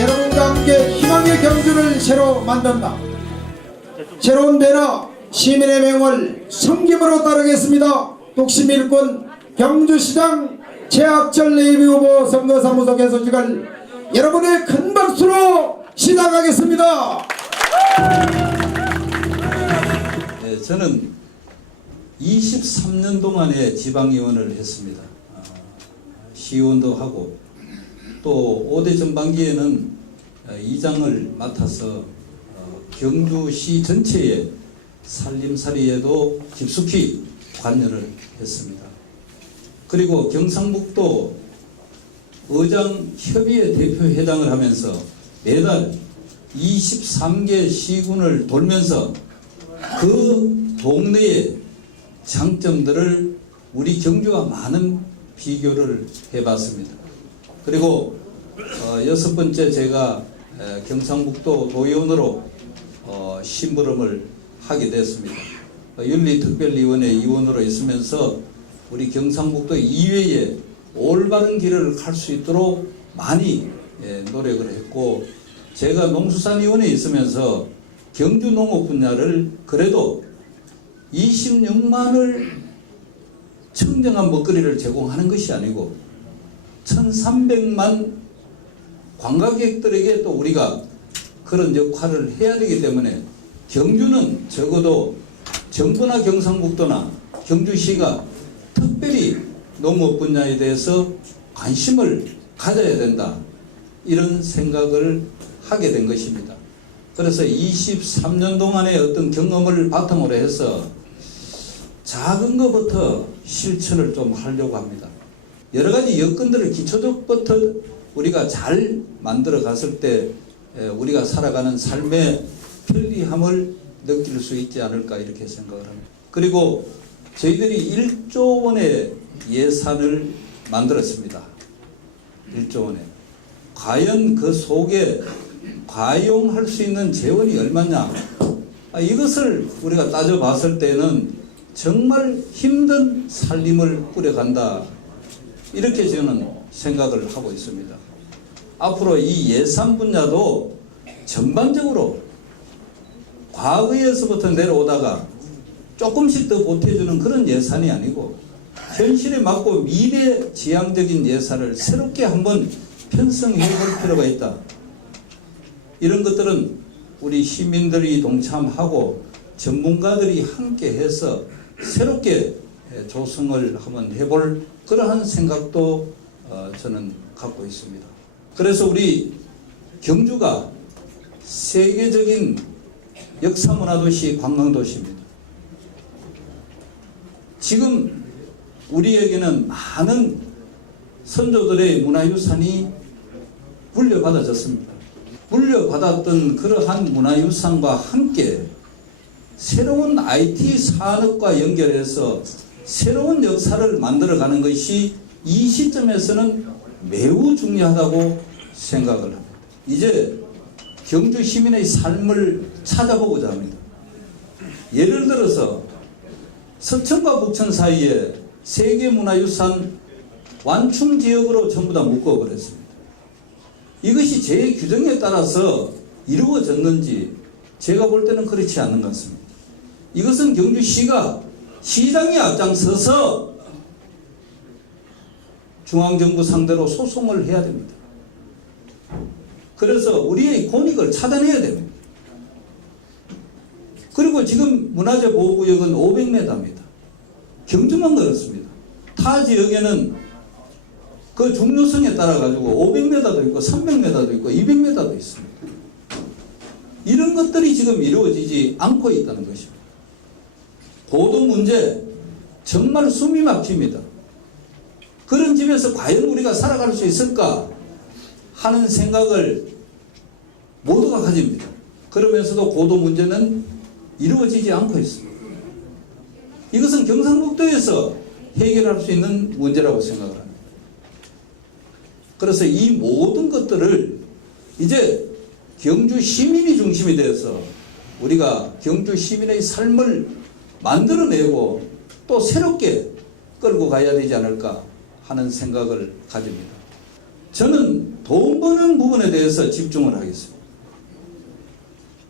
여러분과 함께 희망의 경주를 새로 만든다. 새로운 배너 시민의 명을 성김으로 따르겠습니다. 독심 일꾼 경주시장 최학철 예비 후보 선거사무소 개소식을 여러분의 큰 박수로 시작하겠습니다. 네, 저는 23년 동안에 지방의원을 했습니다. 아, 시의원도 하고 또 5대 전반기에는 어, 이장을 맡아서 어, 경주시 전체의 살림살이에도 깊숙이 관여를 했습니다. 그리고 경상북도 의장협의회 대표회장을 하면서 매달 23개 시군을 돌면서 그 동네의 장점들을 우리 경주와 많은 비교를 해봤습니다. 그리고 어, 여섯 번째 제가 에, 경상북도 도의원으로 어, 심부름을 하게 됐습니다. 어, 윤리특별위원회 위원으로 있으면서 우리 경상북도 이외에 올바른 길을 갈 수 있도록 많이 예, 노력을 했고 제가 농수산위원회에 있으면서 경주 농업 분야를 그래도 26만을 청정한 먹거리를 제공하는 것이 아니고 1300만 관광객들에게 또 우리가 그런 역할을 해야 되기 때문에 경주는 적어도 정부나 경상북도나 경주시가 특별히 농업 분야에 대해서 관심을 가져야 된다. 이런 생각을 하게 된 것입니다. 그래서 23년 동안의 어떤 경험을 바탕으로 해서 작은 것부터 실천을 좀 하려고 합니다. 여러 가지 여건들을 기초적부터 우리가 잘 만들어 갔을 때 에, 우리가 살아가는 삶의 편리함을 느낄 수 있지 않을까 이렇게 생각을 합니다. 그리고 저희들이 1조 원의 예산을 만들었습니다. 1조 원에. 과연 그 속에 과용할 수 있는 재원이 얼마냐? 아, 이것을 우리가 따져봤을 때는 정말 힘든 살림을 꾸려간다. 이렇게 저는 생각을 하고 있습니다. 앞으로 이 예산 분야도 전반적으로 과거에서부터 내려오다가 조금씩 더 보태주는 그런 예산이 아니고 현실에 맞고 미래 지향적인 예산을 새롭게 한번 편성해 볼 필요가 있다. 이런 것들은 우리 시민들이 동참하고 전문가들이 함께 해서 새롭게 조성을 한번 해볼 그러한 생각도 어, 저는 갖고 있습니다. 그래서 우리 경주가 세계적인 역사문화도시 관광도시입니다. 지금 우리에게는 많은 선조들의 문화유산이 물려받아졌습니다. 물려받았던 그러한 문화유산과 함께 새로운 IT 산업과 연결해서 새로운 역사를 만들어가는 것이 이 시점에서는 매우 중요하다고 생각을 합니다. 이제 경주 시민의 삶을 찾아보고자 합니다. 예를 들어서 서천과 북천 사이에 세계문화유산 완충 지역으로 전부 다 묶어버렸습니다. 이것이 제 규정에 따라서 이루어졌는지 제가 볼 때는 그렇지 않는 것 같습니다. 이것은 경주시가 시장이 앞장서서 중앙정부 상대로 소송을 해야 됩니다. 그래서 우리의 권익을 찾아내야 됩니다. 그리고 지금 문화재 보호구역은 500m입니다. 경주만 그렇습니다. 타 지역에는 그 중요성에 따라 가지고 500m도 있고 300m도 있고 200m도 있습니다. 이런 것들이 지금 이루어지지 않고 있다는 것입니다. 고도 문제 정말 숨이 막힙니다. 그런 집에서 과연 우리가 살아갈 수 있을까 하는 생각을 모두가 가집니다. 그러면서도 고도 문제는 이루어지지 않고 있습니다. 이것은 경상북도에서 해결할 수 있는 문제라고 생각을 합니다. 그래서 이 모든 것들을 이제 경주 시민이 중심이 되어서 우리가 경주 시민의 삶을 만들어내고 또 새롭게 끌고 가야 되지 않을까 하는 생각을 가집니다. 저는 돈 버는 부분에 대해서 집중을 하겠습니다.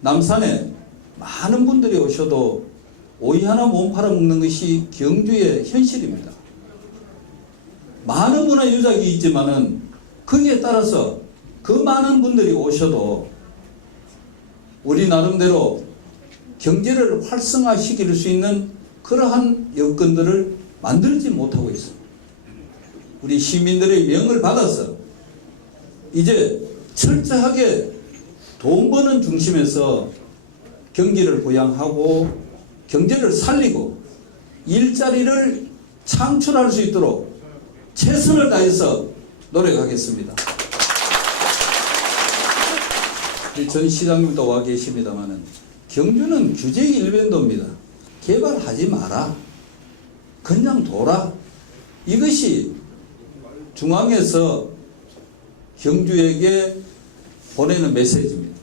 남산에 많은 분들이 오셔도 오이 하나 못 팔아먹는 것이 경주의 현실입니다. 많은 문화 유적이 있지만은 거기에 따라서 그 많은 분들이 오셔도 우리 나름대로 경제를 활성화시킬 수 있는 그러한 여건들을 만들지 못하고 있습니다. 우리 시민들의 명을 받아서 이제 철저하게 돈 버는 중심에서 경기를 부양하고 경제를 살리고 일자리를 창출할 수 있도록 최선을 다해서 노력하겠습니다. 전 시장님도 와 계십니다만은 경주는 규제 일변도입니다. 개발하지 마라. 그냥 둬라. 이것이 중앙에서 경주에게 보내는 메시지입니다.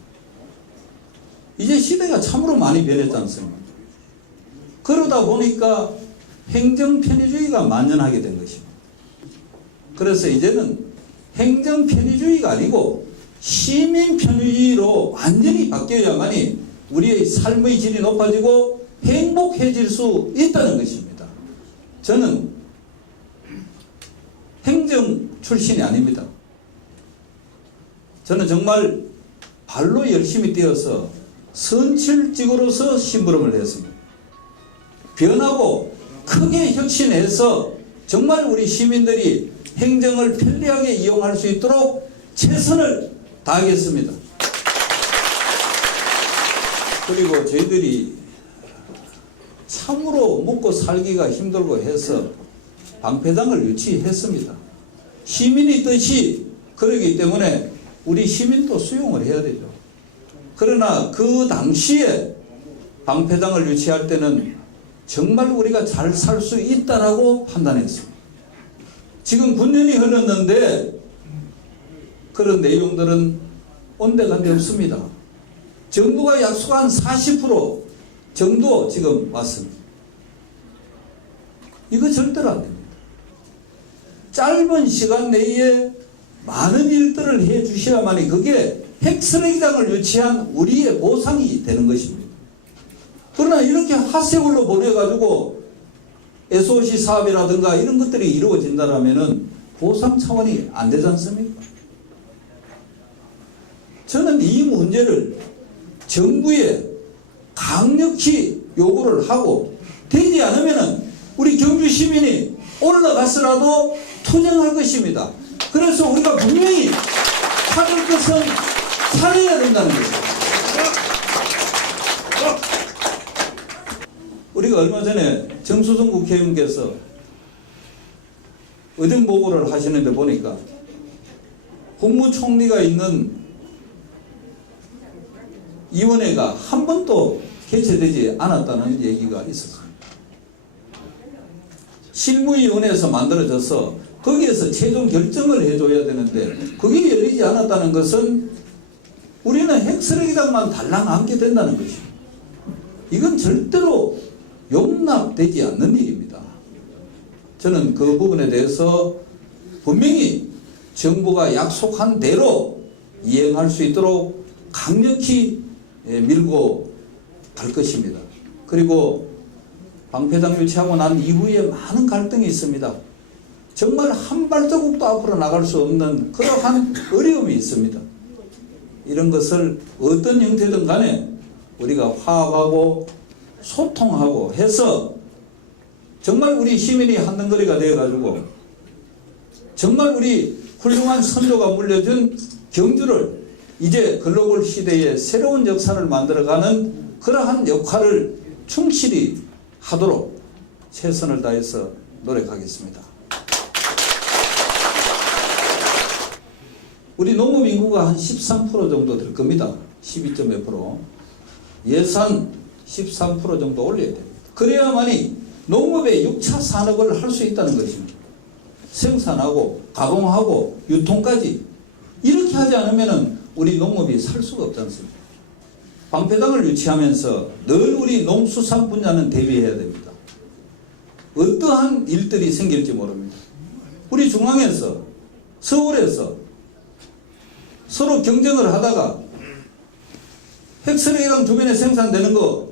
이제 시대가 참으로 많이 변했지 않습니까? 그러다 보니까 행정 편의주의가 만연하게 된 것입니다. 그래서 이제는 행정 편의주의가 아니고 시민 편의주의로 완전히 바뀌어야만이 우리의 삶의 질이 높아지고 행복해질 수 있다는 것입니다. 저는 행정 출신이 아닙니다. 저는 정말 발로 열심히 뛰어서 선출직으로서 심부름을 했습니다. 변하고 크게 혁신해서 정말 우리 시민들이 행정을 편리하게 이용할 수 있도록 최선을 다하겠습니다. 그리고 저희들이 참으로 먹고 살기가 힘들고 해서 방패장을 유치했습니다. 시민의 뜻이 그러기 때문에 우리 시민도 수용을 해야 되죠. 그러나 그 당시에 방패장을 유치할 때는 정말 우리가 잘 살 수 있다라고 판단했습니다. 지금 9년이 흘렀는데 그런 내용들은 온데간데 없습니다. 정부가 약속한 40% 정도 지금 왔습니다. 이거 절대로 안 됩니다. 짧은 시간 내에 많은 일들을 해 주셔야만이 그게 핵쓰레기장을 유치한 우리의 보상이 되는 것입니다. 그러나 이렇게 하세월로 보내가지고 SOC 사업이라든가 이런 것들이 이루어진다면은 보상 차원이 안 되지 않습니까? 저는 이 문제를 정부에 강력히 요구를 하고 되지 않으면은 우리 경주 시민이 올라가서라도 투쟁할 것입니다. 그래서 우리가 분명히 찾을 것은 살아야 된다는 거죠. 우리가 얼마 전에 정수성 국회의원께서 의정 보고를 하시는데 보니까 국무총리가 있는 위원회가 한 번도 개최되지 않았다는 얘기가 있었습니다. 실무위원회에서 만들어져서 거기에서 최종 결정을 해줘야 되는데 그게 열리지 않았다는 것은 우리는 핵쓰레기장만 달랑 안게 된다는 것입니다. 이건 절대로 용납되지 않는 일입니다. 저는 그 부분에 대해서 분명히 정부가 약속한 대로 이행할 수 있도록 강력히 예, 밀고 갈 것입니다. 그리고 방패장 유치하고 난 이후에 많은 갈등이 있습니다. 정말 한 발자국도 앞으로 나갈 수 없는 그러한 어려움이 있습니다. 이런 것을 어떤 형태든 간에 우리가 화합하고 소통하고 해서 정말 우리 시민이 한덩거리가 되어가지고 정말 우리 훌륭한 선조가 물려준 경주를 이제 글로벌 시대의 새로운 역사를 만들어가는 그러한 역할을 충실히 하도록 최선을 다해서 노력하겠습니다. 우리 농업 인구가 한 13% 정도 될 겁니다. 12.몇 프로. 예산 13% 정도 올려야 됩니다. 그래야만이 농업의 6차 산업을 할 수 있다는 것입니다. 생산하고 가공하고 유통까지 이렇게 하지 않으면 우리 농업이 살 수가 없지 않습니까? 방패당을 유치하면서 늘 우리 농수산 분야는 대비해야 됩니다. 어떠한 일들이 생길지 모릅니다. 우리 중앙에서 서울에서 서로 경쟁을 하다가 핵쓰레기랑 주변에 생산되는 거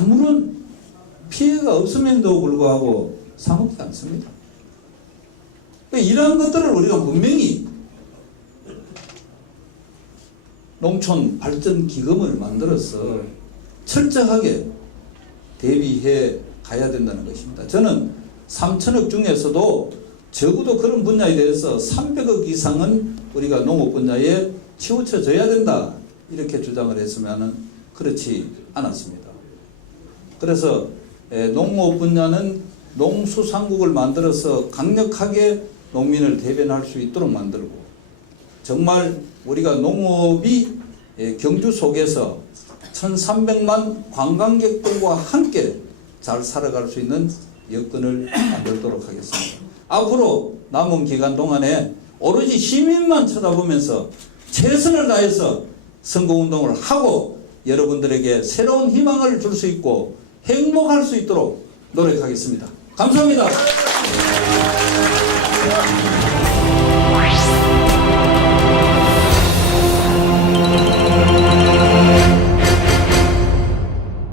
아무런 피해가 없음에도 불구하고 사먹지 않습니다. 그러니까 이러한 것들을 우리가 분명히 농촌 발전 기금을 만들어서 철저하게 대비해 가야 된다는 것입니다. 저는 3천억 중에서도 적어도 그런 분야에 대해서 300억 이상은 우리가 농업 분야에 치우쳐져야 된다. 이렇게 주장을 했으면 그렇지 않았습니다. 그래서 에, 농업 분야는 농수산국을 만들어서 강력하게 농민을 대변할 수 있도록 만들고 정말 우리가 농업이 에, 경주 속에서 1300만 관광객들과 함께 잘 살아갈 수 있는 여건을 만들도록 하겠습니다. 앞으로 남은 기간 동안에 오로지 시민만 쳐다보면서 최선을 다해서 선거운동을 하고 여러분들에게 새로운 희망을 줄 수 있고 행복할 수 있도록 노력하겠습니다. 감사합니다.